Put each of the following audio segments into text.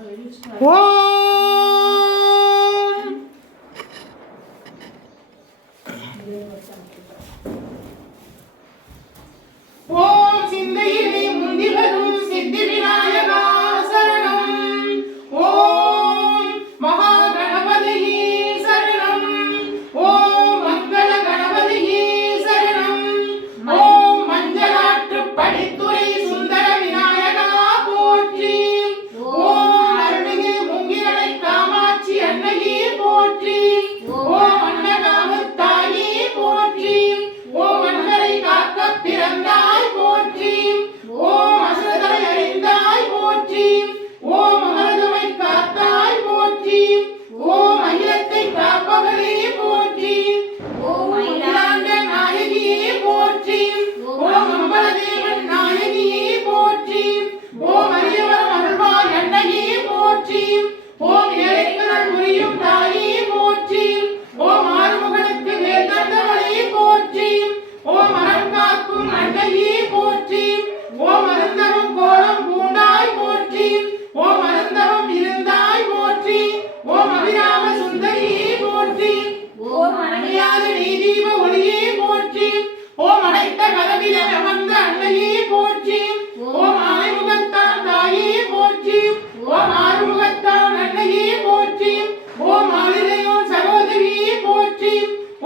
ஓம் சிந்தையிலே முந்தி வரும் சித்தி விநாயகா சரணம். ஓம் மகா கணபதியே சரணம். ஓம் மங்கள கணபதியே சரணம். ஓம் மஞ்சளாற்று படித்துறை சுந்தர விநாயகா போற்றி. ஓம் அருள்மிகு மூங்கிலனை காமாட்சி அன்னையே போற்றி. ஓம் அன்னகாமத்தாயே போற்றி. ஓம் அன்பரை காக்க பிறந்தாய் போற்றி. ஓம் அசுரரை அறிந்தாய் போற்றி. ஓம் அமரதுமை காத்தாய் போற்றி. ஓம் அகிலத்தை காப்பவரே போற்றி. ஓம் அகிலாண்ட நாயகியே போற்றி. ஓம் அம்பலதேவன் நாயகியே போற்றி. ஓம் அரியவரம் அருள்வாய் அன்னையே போற்றி. ஓம் ஏழைக்குரல் உரியும் தாயே போற்றி. ஓம் ஆறுமுகனுக்கு வேல் தந்தவளே போற்றி. ஓம் அறம் காக்கும் அன்னையே போற்றி. ஓம் அருந்தவம் கோலம் பூண்டாய் போற்றி. ஓம் அருந்தவம் இருந்தாய் போற்றி. ஓம் அபிராம சுந்தரியே போற்றி. ஓம் அணையாத நீதீப ஒளியே போற்றி. ஓம் அடைத்த கதவில அமர்ந்த அன்னையே போற்றி. ஓம் ஆனைமுகத்தான் தாயே போற்றி. ஓம் ஆறுமுகத்தான் அன்னையே போற்றி. ஓம் ஆளிலையோன் சகோதரியே போற்றி.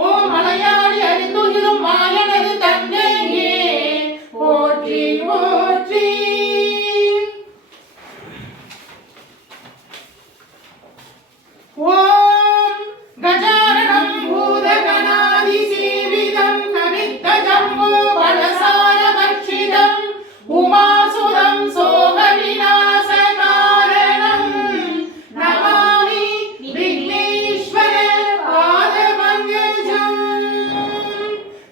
ஓம் மலையாளி அறிந்துயிரும் மாயனது தந்தையே போற்றி போற்றி. ஓம் கஜானனம் பூதகணாதி சேவிதம் கவித்த ஜம்பு பலசார பட்சிதம் உமாசுரம் சோக விநாச காரணம் நமாமி விக்னேஸ்வர பாத பங்கஜம்.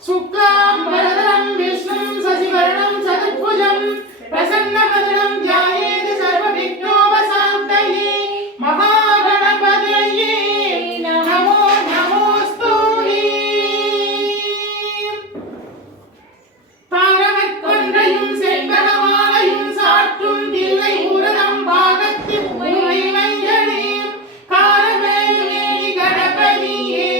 சுக்லாம் வரதரம் விஷ்ணும் சசிவர்ணம் சதுர்புஜம் பிரசன்னவதனம் த்யாயேத் சர்வ விக்னோபசாந்தயே மகாகணபதயே நமோ நமோஸ்துதே. தாரகற்கொன்றையும் செண்பகமாலையும் சாற்றும் தில்லை ஊரதம் பாகத்து பூமை மஞ்சளே காரவேணி கணபதியே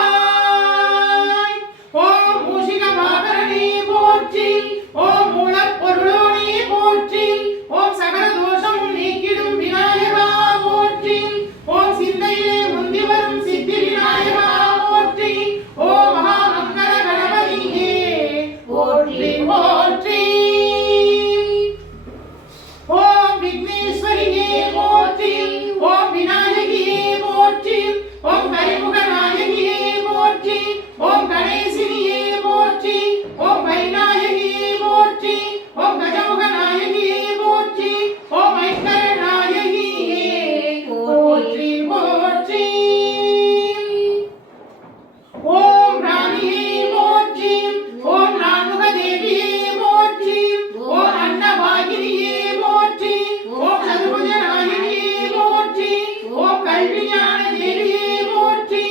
காத்தருள்வாய். ஓம் மூஷிக வாகரனே போற்றி. ஓம் மூலப்பொருளோனே போற்றி. ஓம் சகல தோஷம் நீக்கிடும் விநாயகா போற்றி. ஓம் சிந்தையிலே முந்தி வரும் சித்தி விநாயகா போற்றி. ஓம் மகா மங்கள கணபதியே போற்றி போற்றி. ஓம் விக்னேஸ்வரியே போற்றி. ஓம் விநாயகியே போற்றி. ஓம் கரிமுக நாயகியே போற்றி. ஓம் கணேசினியே போற்றி. ஓம் வைநாயகியே போற்றி. ஓம் கஜமுக நாயகியே போற்றி. ஓம் ஐங்கர நாயகியே போற்றி போற்றி. ஓம் ராணியே போற்றி. ஓம் நான்முக தேவியே போற்றி. ஓம் அன்னவாகினியே போற்றி. ஓம் சதுர்புஜ நாயகியே போற்றி. ஓம் கல்விஞான தேவியே போற்றி.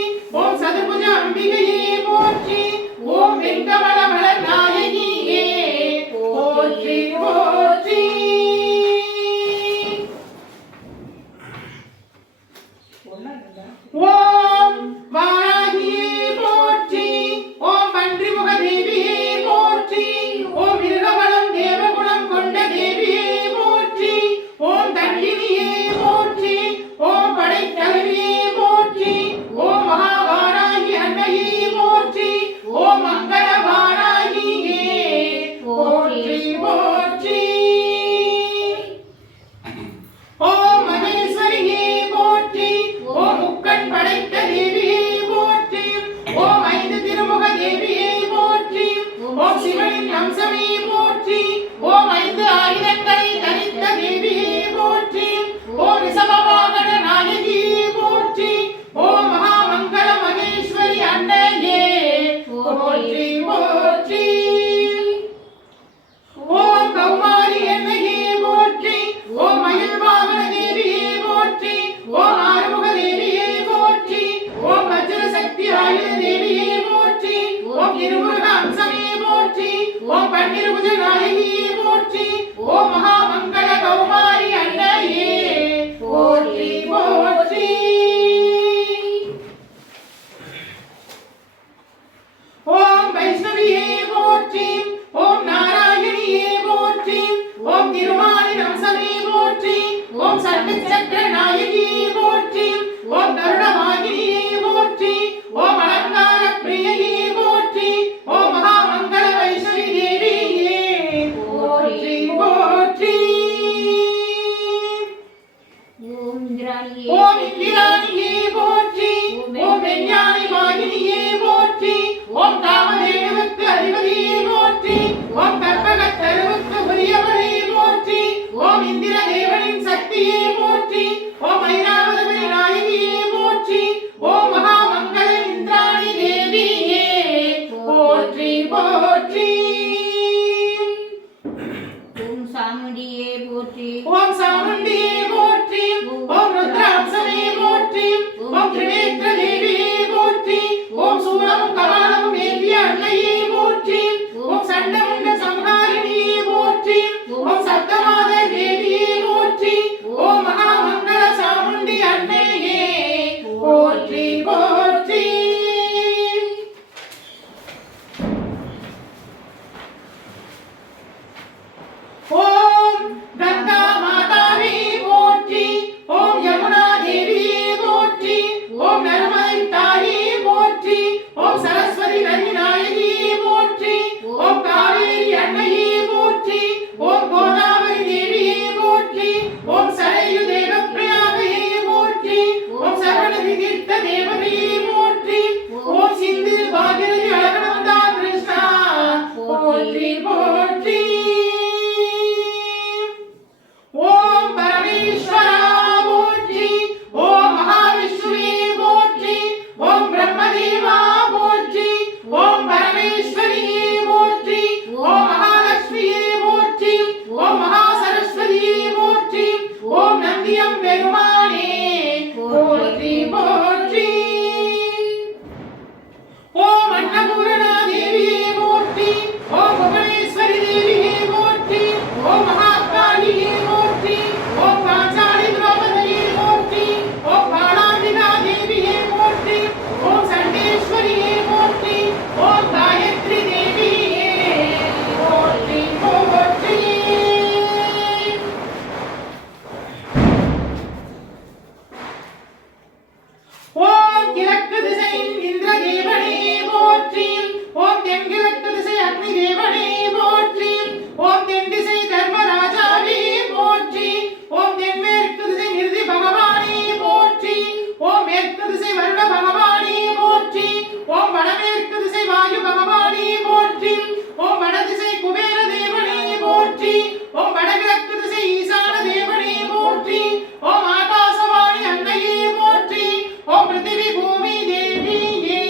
சங்கு சக்கர நாயகி போற்றி. ஓம் கருணவாகினியே போற்றி. ஓம் அலங்கார பிரியையே போற்றி. ஓம் மகாமங்கள வைஷ்ணவி தேவியே போற்றி போற்றி. ஓம் இந்திராணியே போற்றி. ஓம் விஞ்ஞானி வாகினியே போற்றி. ஓம் காமதேனுவுக்கு அதிபதியே போற்றி. ஓம் கற்பகத் தருவுக்கு உரியவளே போற்றி. ஓம் இந்திர தேவனின் சக்தியே போற்றி. ஓம் ஐராவதபதி நாயகியே போற்றி. ஓம் மகாமங்கள இந்திராணி தேவியே போற்றி போற்றி. ஓம் சாமுண்டியே போற்றி. ஓம் சாமுண்டியே போற்றி. ஓம் ருத்ராட்சமே போற்றி. ஓம் திரிநேத்ர தேவியே போற்றி. ஓம் சூலமும் கபாலமும் ஏந்திய அன்னையே போற்றி. ஓம் சண்டமுண்ட சம்ஹாரிணியே போற்றி. ஓம் சப்தமாத தேவியே போற்றி. ஓம் மகாமங்கள சாமுண்டி அன்னையே போற்றி போற்றி. ஓம் கங்கா மாதாவே போற்றி. ஓம் யமுனா தேவியே போற்றி. ஓம் நர்மதை தாயே போற்றி. ஓம் சரஸ்வதி நதி நாயகியே போற்றி. ஓம் காவேரி அன்னையே போற்றி. ஓம் கோதாவரி தேவியே போற்றி. ஓம் சரையு தேவப்பிரயாகையே போற்றி. ஓம் சரவணதி தீர்த்த தேவதையே போற்றி. ஓம் சிந்து பாகீரதி அழகநந்தா கிருஷ்ணா போற்றி போற்றி. ஓம் பரமேஸ்வரா போற்றி. ஓம் மகாவிஷ்ணுவே போற்றி. ஓம் பிரம்மதேவா போற்றி. ஓம் பரமேஸ்வரியே போற்றி. ஓம் மகாலட்சுமியே போற்றி. ஓம் மகாசரஸ்வதியே போற்றி. ஓம் நந்தியம் பெருமானே போற்றி போற்றி. ஓம் அன்னபூரணா தேவியே போற்றி. ஓம் புவனேஸ்வரி தேவியே போற்றி. ஓம் மகாகாளியே போற்றி. ஓம் பாஞ்சாலி திரௌபதியே போற்றி. ஓம் பாலாம்பிகா தேவியே போற்றி. ஓம் சண்டேஸ்வரியே போற்றி. ஓம் காயத்ரி தேவியே போற்றி போற்றி. ஓம் கிழக்கு திசையின் இந்திர தேவனே போற்றி. ஓம் தென்கிழக்கு திசை அக்னி தேவனே போற்றி. ஓம் தென் திசை தர்மராஜாவே போற்றி. ஓம் தென்மேற்கு திசை நிருதி பகவானே போற்றி. ஓம் மேற்கு திசை வருட பகவானே போற்றி. ஓம் வடமேற்கு திசை வாயு பகவானே போற்றி. ஓம் வடதிசை குபேர தேவனே போற்றி. ஓம் வடகிழக்கு திசை ஈசான தேவனே போற்றி. ஓம் ஆகாசவாணி அன்னையே போற்றி. ஓம் பிருத்திவி பூமி தேவியே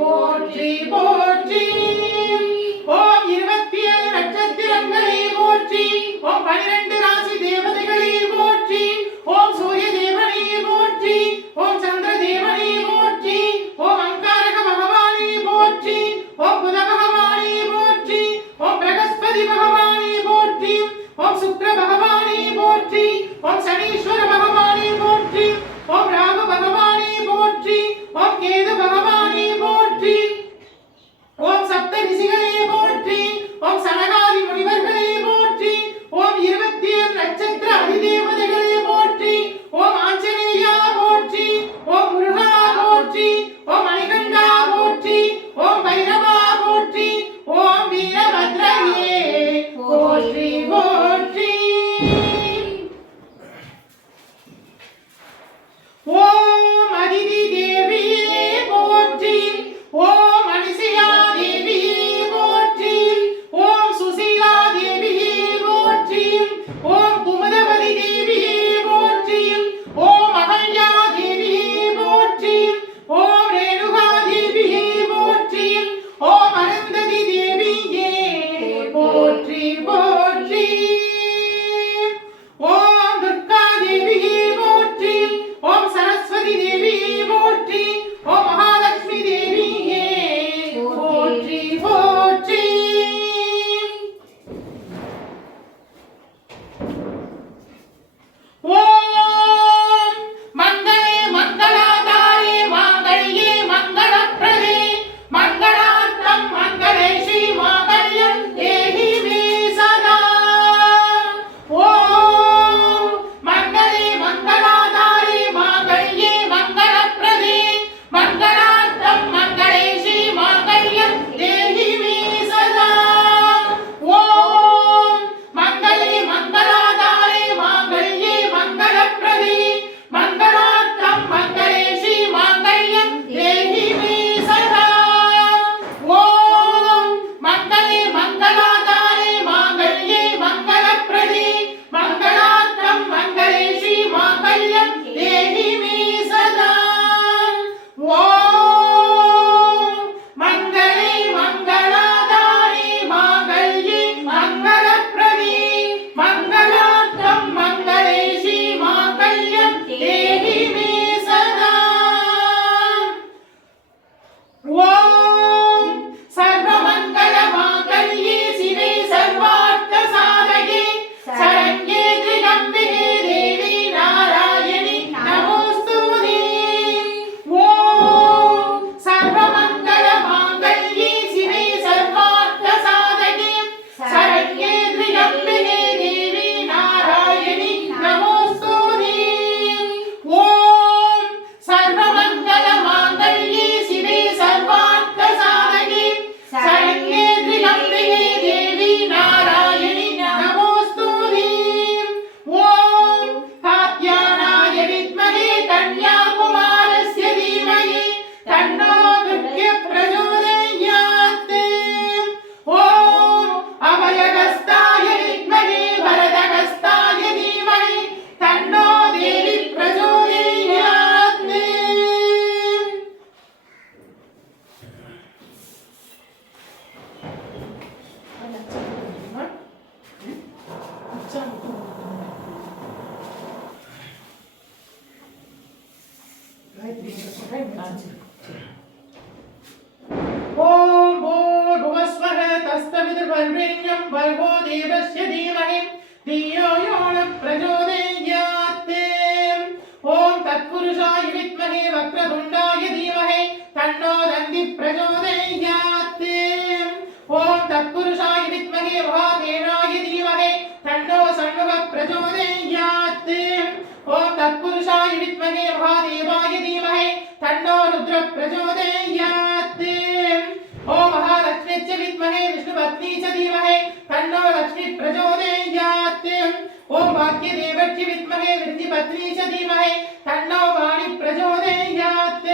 போற்றி போற்றி. ஓம் 27 நட்சத்திரங்களே போற்றி. ஓம் 12 ராசி தேவதைகளே போற்றி. ஓம் சூரிய தேவனே போற்றி. ஓம் சந்திர தேவனே போற்றி. ஓம் அங்காரக பகவானே போற்றி. ஓம் புத பகவானே போற்றி. ஓம் பிரகஸ்பதி பகவானே போற்றி. ஓம் சுக்கிர பகவானே போற்றி. ஓம் சனீஸ்வர பகவானே போற்றி. ஓம் ராகு பகவானே போற்றி. ஓம் கேது பகவானே போற்றி. ஓம் சப்த ரிஷிகளே போற்றி. ஓம் சனகாதி முனிவர்களே போற்றி. ஓம் 27 நட்சத்திர அதிதேவதைகளே போற்றி. ஓம் ஆஞ்சநேயா போற்றி. ஓம் முருகா போற்றி. ஓம் மணிகண்டா போற்றி. ஓம் பைரவா போற்றி. ஓம் வீரபத்ரையே போற்றி போற்றி. ओम भूर्भुवस्वः तत्सवितुर्वरेण्यं भर्गो देवस्य धीमहि धियो यो नः प्रचोदयात्। ओम तत्पुरुषाय विद्महे वक्रतुण्डाय धीमहि तन्नो दन्तिः प्रचोदयात्। ओम तत्पुरुषाय विद्महे महादेवाय धीमहि तन्नो षण्मुखः प्रचोदयात्। ओम तत्पुरुषाय विद्महे महादेवाय धीमहि तन्नो रुद्रः प्रचोदयात्। ओम महालक्ष्मी च विद्महे विष्णुपत्नी च धीमहि तन्नो लक्ष्मी प्रचोदयात्। ओम भाग्यदेवस्य विद्महे वृन्दिपत्नी च धीमहि तन्नो वाणी प्रचोदयात्।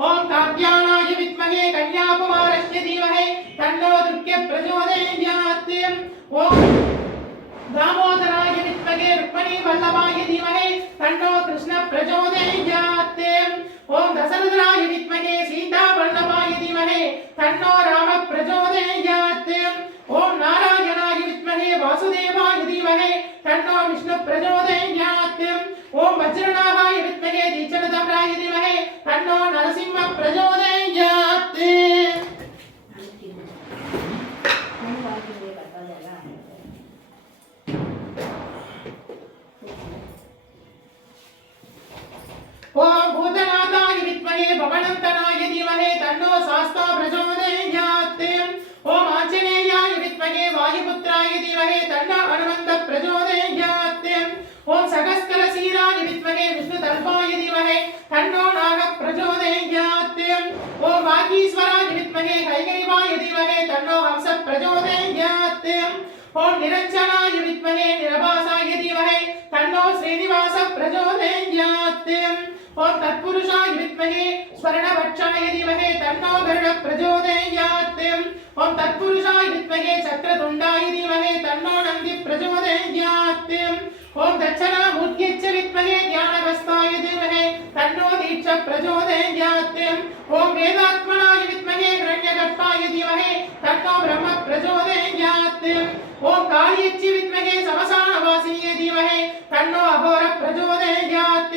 ओम कात्यायनाय विद्महे कन्याकुमारस्य धीमहि तन्नो दुर्गे प्रचोदयात्। ओम दामोदराय विद्महे रुक्मिणी वल्लभाय धीमहि तन्नो कृष्ण प्रचोदयात्। ओम दशरथाय विद्महे सीता वल्लभाय धीमहि तन्नो राम प्रचोदयात्। ओम नारायणाय विद्महे वासुदेवाय धीमहि तन्नो विष्णु प्रचोदयात्। ओम वज्रनाभाय विद्महे दीक्षणतम्राय धीमहि तन्नो नरसिंह प्रचोदयात्। ओम भूतनाथाय विद्महे भवनन्तनाय धीमहि तन्नो शास्ता प्रचोदयात्। ओम आञ्जनेयाय विद्महे वायुपुत्राय धीमहि तन्नो हनुमन्तः प्रचोदयात्। ओम सहस्रशीलाय विद्महे विष्णुतल्पाय धीमहि तन्नो नागः प्रचोदयात्। ओम वागीश्वराय विद्महे हैग्रीवाय धीमहि तन्नो हंसः प्रचोदयात्। ओम निरञ्जनाय विद्महे निरभासाय धीमहि तन्नो श्रीनिवासः प्रचोदयात्। ओम तत्पुरुषाय विद्महे स्वर्णवक्षाय धीमहि तन्नो गरुडः प्रचोदयात्। ओम तत्पुरुषाय विद्महे चक्रतुण्डाय धीमहि तन्नो नन्दिः प्रचोदयात्। ओम दक्षिणामूर्त्यै च विद्महे ज्ञानहस्ताय धीमहि तन्नो दीक्षा प्रचोदयात्। ओम वेदात्मनाय विद्महे हिरण्यगर्भाय धीमहि तन्नो ब्रह्म प्रचोदयात्। ओम काल्यै च विद्महे समसानवासिन्यै धीमहि तन्नो अघोरः प्रचोदयात्।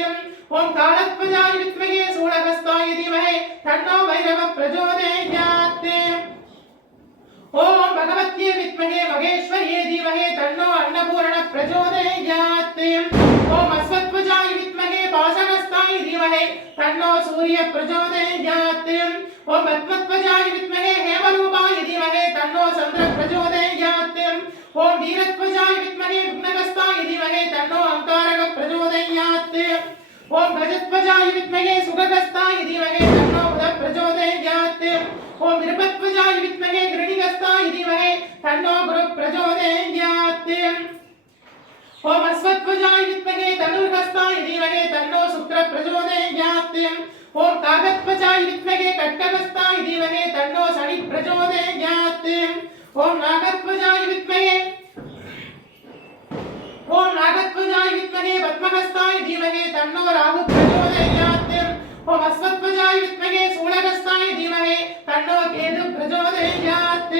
ओम कालध्वजाय विद्महे शूलहस्ताय धीमहि तन्नो भैरवः प्रचोदयात्। ओम भगवत्यै विद्महे महेश्वर्यै धीमहि तन्नो अन्नपूर्णः प्रचोदयात्। ओम अश्वत्थवजाय विद्महे पाशहस्ताय धीमहि तन्नो सूर्यः प्रचोदयात्। ओम पद्मध्वजाय विद्महे हेमरूपाय धीमहि तन्नो चन्द्रः प्रचोदयात्। ओम वीरध्वजाय विद्महे विघ्नहस्ताय धीमहि तन्नो अंकारकः प्रचोदयात्। ओम गजध्वजाय विद्महे सुगहस्ताय धीमहि तन्नो बुधः प्रचोदयात्। ओम विरुपध्वजाय विद्महे गृणिहस्ताय धीमहि तन्नो गुरुः प्रचोदयात्। ओम अश्वत्थवजाय विद्महे धनुर्हस्ताय धीमहि तन्नो शुक्रः प्रचोदयात्। ओम काकध्वजाय विद्महे खड्गहस्ताय धीमहि तन्नो शनिः प्रचोदयात्। ओम नागध्वजाय विद्महे पद्महस्ताय धीमहि तन्नो राहुः प्रचोदयात्। ओम अश्वत्थवजाय विद्महे शूलहस्ताय धीमहि तन्नो केतुः प्रचोदयात्।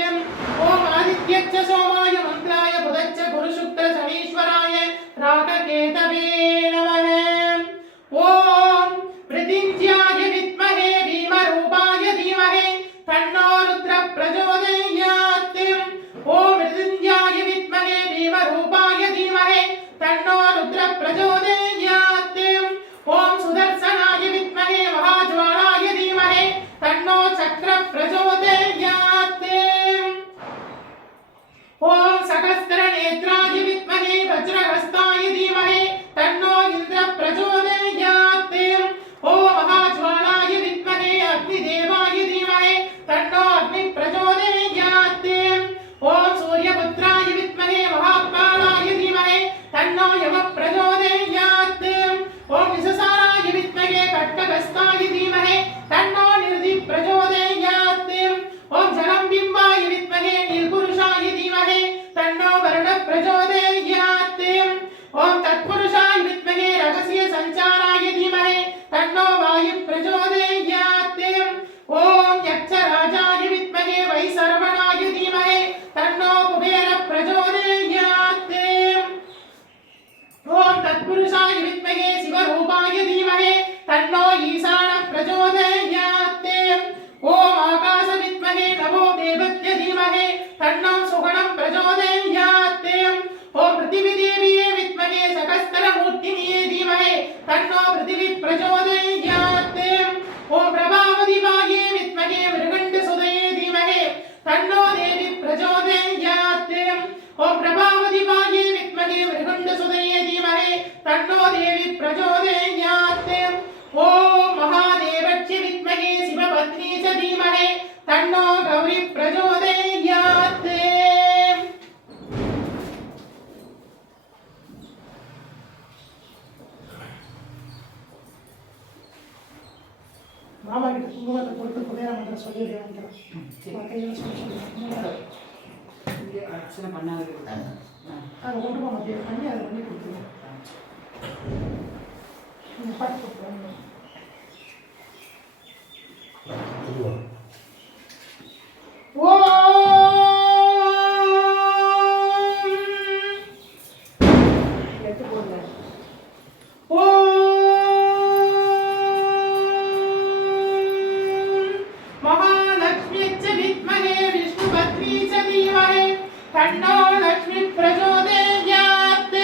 ओम आदित्यश्च सोमाय मन्त्राय बुधश्च गुरुशुक्र शनीश्वराय राहुकेतवे नमः। ओम मृत्युञ्जयाय विद्महे भीमरूपाय धीमहि तन्नो रुद्रः प्रचोदयात्। ओम मृत्युञ्जयाय विद्महे भीमरूपाय धीमहि तन्नो रुद्रः प्रचोदयात्। ओम सुदर्शनाय विद्महे महाज्वालाय धीमहि तन्नो चक्रः प्रचोदयात्। ओम सहस्रनेत्राय विद्महे वज्रहस्ताय धीमहि तन्नो इन्द्रः प्रचोदयात्। ओम महाज्वालाय विद्महे अग्निदेवाय धीमहि तन्नो अग्निः प्रचोदयात्। ओम सूर्यपुत्राय विद्महे महाकालाय धीमहि तन्नो यमः प्रचोदयात्। ओम विषसाराय विद्महे खड्गहस्ताय धीमहि तन्नो निर्दिः प्रचोदयात्। ओम जलम्बिम्बाय विद्महे नीलपुरुषाय धीमहि तन्नो वरुणः प्रचोदयात्। ओम तत्पुरुषाय विद्महे रहस्य संचाराय धीमहि तन्नो वायुः प्रचोदयात्। ओम यक्षराजाय विद्महे वैसर्वणाय धीमहि तन्नो कुबेरः प्रचोदयात्। तन्नो ईशान प्रचोदयात् ओम आकाश विद्महे नमो देवस्य धीमहि तन्नो सुगणं प्रचोदयात् ओम पृथिवी देवीये विद्महे सकस्तरमूर्तिनिये धीमहि तन्नो पृथिवी प्रचोदयात् ओम प्रभावती वाये विद्महे मृगण्डसुतये धीमहि तन्नो देवी प्रचोदयात् ओम प्रभावती वाये विद्महे मृगण्डसुतये धीमहि तन्नो देवी प्रचोदयात् ओम महादेवस्य विद्महे शिवपत्नी च धीमहि तन्नो गौरी प्रचोदयात् மாமா கிட்ட குங்குமத்தை கொடுத்து குபேர மந்திரம் சொல்லிடுறேன் இங்கே அர்ச்சனை பண்ணாது அதை கொண்டு போக முடியாது பண்ணி அதை பண்ணி கொடுத்துருவோம் நீங்கள் பாட்டு கொடுத்துருவாங்க எடுத்து போடுங்க तन्नो लक्ष्मी प्रचोदयात्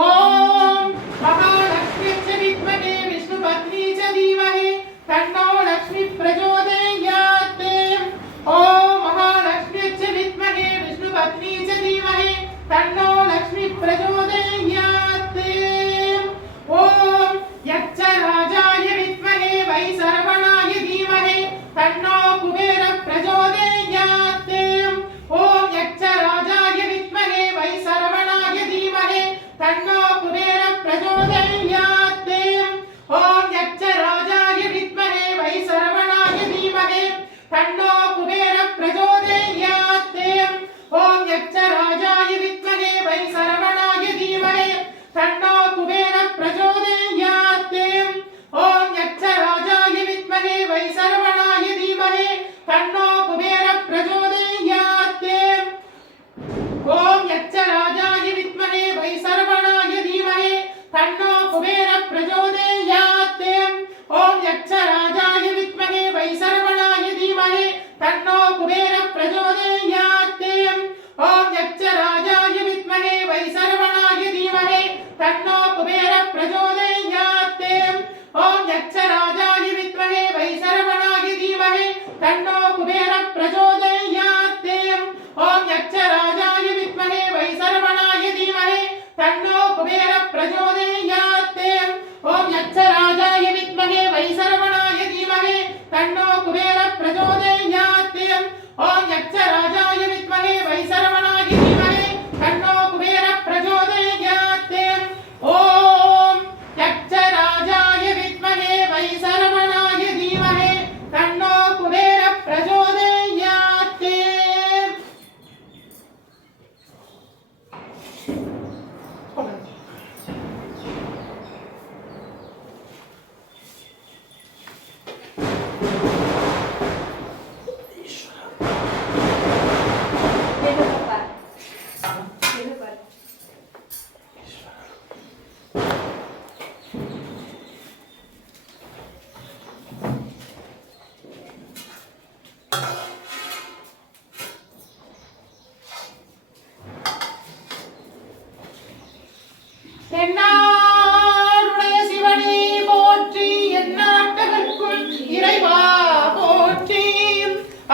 ओम महालक्ष्मी च विद्महे विष्णुपत्नी च धीमहि तन्नो लक्ष्मी प्रचोदयात् ओम महालक्ष्मी च विद्महे विष्णुपत्नी च धीमहि तन्नो लक्ष्मी प्रचोदयात् ओम यक्षराजाय विद्महे वैसर्वणाय धीमहि तन्नो कुबेर प्रचोदयात् ओम यक्षराजाय विद्महे वैसर्वणाय धीमहि तन्नो कुबेर प्रचोदयात् ओम यक्षराजाय विद्महे वैसर्वणाय धीमहि तन्नो कुबेर प्रचोदयात् ओम यक्षराजाय विद्महे वैसर्वणाय धीमहि तन्नो कुबेर प्रचोदयात् ओम यक्षराजाय विद्महे वैसर्वणाय धीमहि तन्नो कुबेर प्रचोदयात् ओम यक्षराजाय विद्महे वैसर्वणाय धीमहि तन्नो कुबेर प्रचोदयात् ओम यक्षराजाय विद्महे वैसर्वणाय धीमहि तन्नो कुबेर प्रचोदयात् ओम यक्षराजाय विद्महे वैसर्वणाय धीमहि तन्नो कुबेर प्रचोदयात् ओम यक्षराजाय विद्महे वैसर्वणाय धीमहि तन्नो कुबेर प्रचोदयात् ओम यक्षराजाय विद्महे वैसर्वणाय धीमहि तन्नो कुबेर प्रचोदयात् ओम यक्षराजाय विद्महे वैसर्वणाय धीमहि तन्नो कुबेर प्रचोदयात् ओम यक्षराजाय विद्महे वैसर्वणाय धीमहि तन्नो कुबेर प्रचोदयात् ओम यक्षराजाय विद्महे वैसर्वणाय धीमहि तन्नो कुबेर प्रचोदयात् என்னாருடைய சிவனே போற்றி எந்நாட்டவர்க்கும் இறைவா போற்றி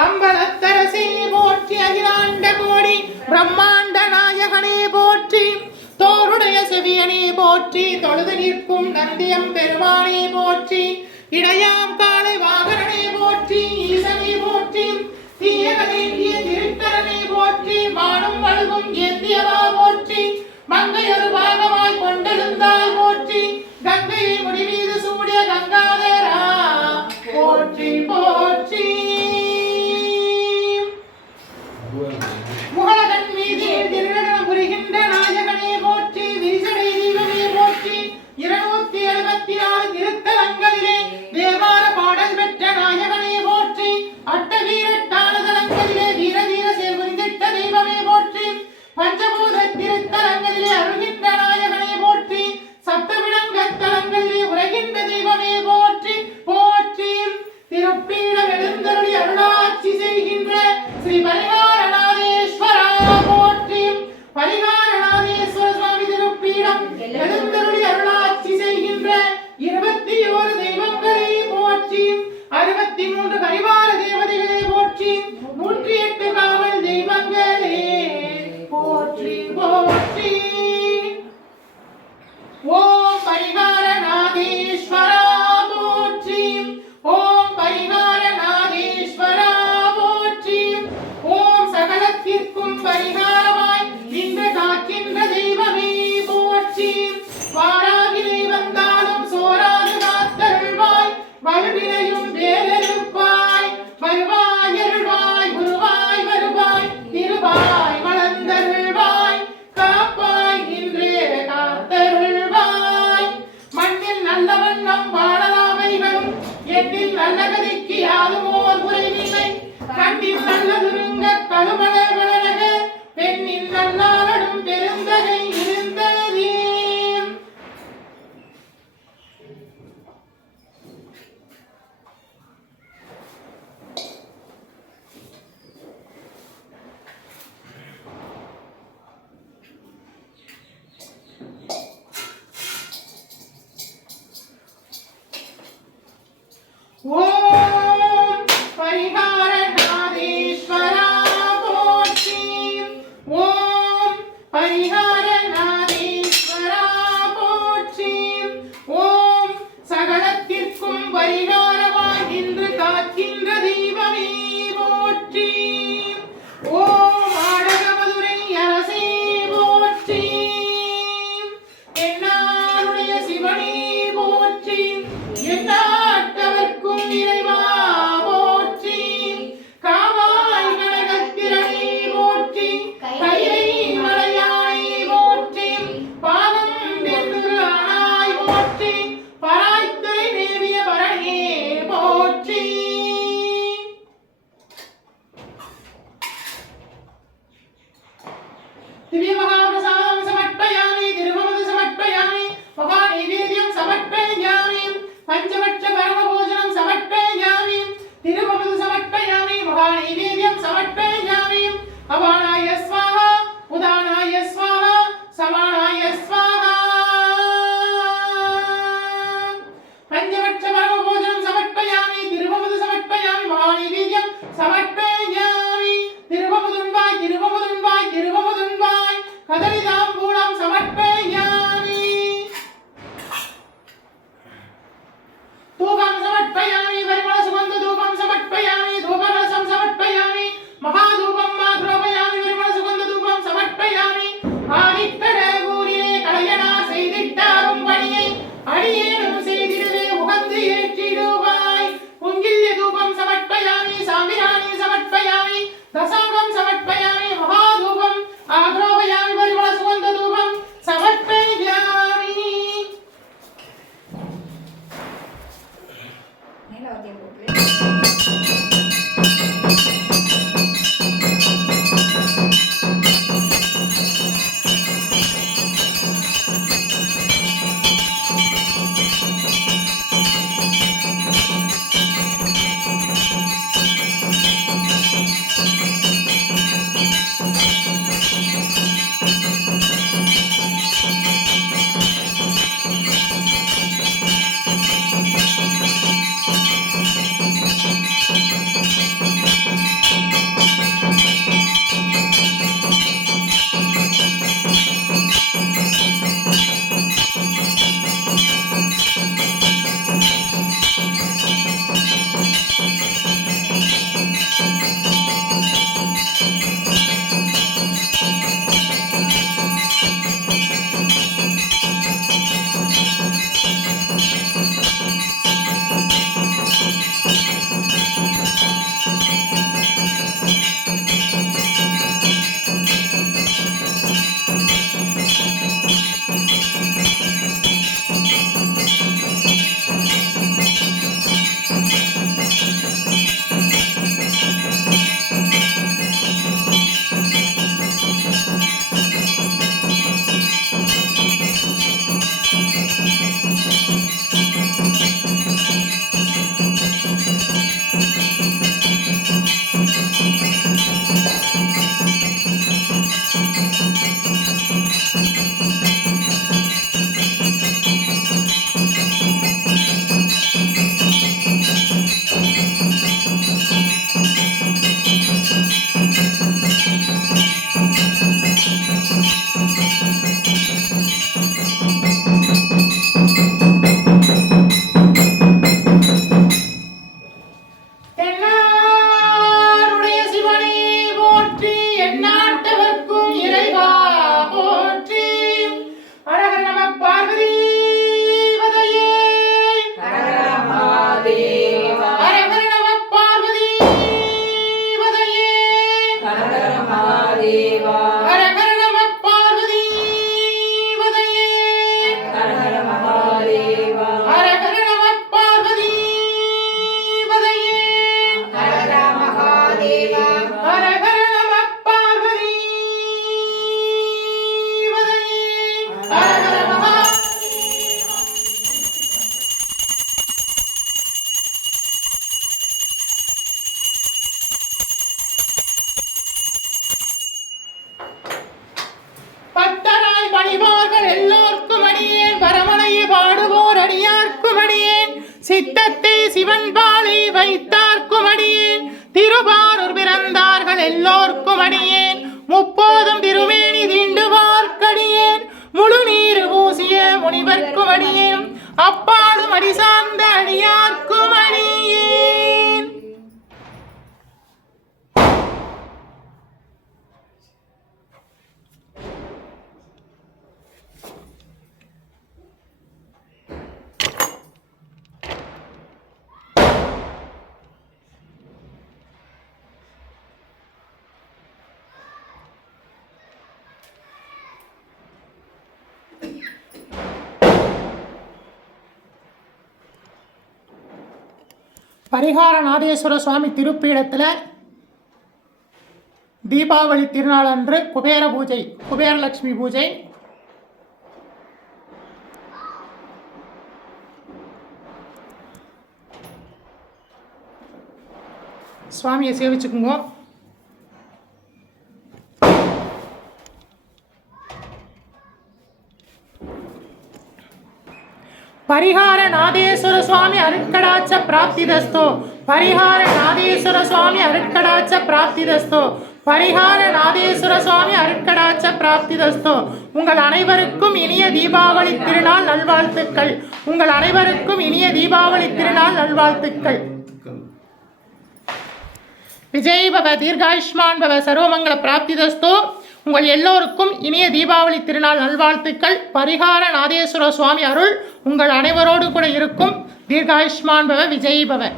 அம்பலத்தரசே போற்றி அகிலாண்ட கோடி பிரம்மாண்ட நாயகனே போற்றி தோருடைய செவியனே போற்றி தொழுது நிற்கும் நந்தியம் பெருமானே போற்றி இடையாம் காலை வாகனனே போற்றி ஈசனே போற்றி தீயகனேந்திய திருத்தரனே போற்றி மானும் வழுவும் ஏந்தியவா போற்றி மங்கையொரு பாகமாய் கொண்டெழுந்தாய் போற்றி கங்கையை முடிமீது சூடிய கங்காதரா போற்றி போற்றி முகலகன் மீது திருநடனம் புரிகின்ற நாயகனே போற்றி விரிசடை தீபமே போற்றி 274 திருத்தலங்களிலே தேவார பாடல் பெற்ற நாயகனே போற்றி அட்டவீரட்டான தலங்களிலே வீரதீர சேர்வந்திட்ட தெய்வமே போற்றி பஞ்சபூத திருத்தலங்களிலே அருகின்ற நாயகனே சித்தத்தை சிவன் பாலை வைத்தார்க்கும் அடியேன் திருவாரூர் பிறந்தார்கள் எல்லோர்க்கும் அடியேன் முப்போதும் திருமேனி தீண்டுவார்க்கடியேன் முழு நீர் பூசிய முனிவர்க்கும் அடியேன் அப்பாலும் அடி சார்ந்த அடியார்க்கும் அடியேன். பரிகாரநாதேஸ்வர சுவாமி திருப்பீடத்தில் தீபாவளி திருநாள் அன்று குபேர பூஜை, குபேரலட்சுமி பூஜை. சுவாமியை சேவிச்சுக்குங்க. பரிகார நாதேஸ்வர சுவாமி அருட்கடாட்ச பிராப்திதஸ்தோ. பரிகார நாதேஸ்வர சுவாமி அருட்கடாட்ச பிராப்திதஸ்தோ. பரிகார நாதேஸ்வர சுவாமி அருட்கடாட்ச பிராப்திதஸ்தோ. உங்கள் அனைவருக்கும் இனிய தீபாவளி திருநாள் நல்வாழ்த்துக்கள். உங்கள் அனைவருக்கும் இனிய தீபாவளி திருநாள் நல்வாழ்த்துக்கள். விஜய் பவ, தீர்காயுஷ்மான் பவ, சர்வமங்கள பிராப்திதஸ்தோ. உங்கள் எல்லோருக்கும் இனிய தீபாவளி திருநாள் நல்வாழ்த்துக்கள். பரிகார நாதேஸ்வர சுவாமி அருள் உங்கள் அனைவரோடு கூட இருக்கும். தீர்காயுஷ்மான் பவ, விஜய் பவ.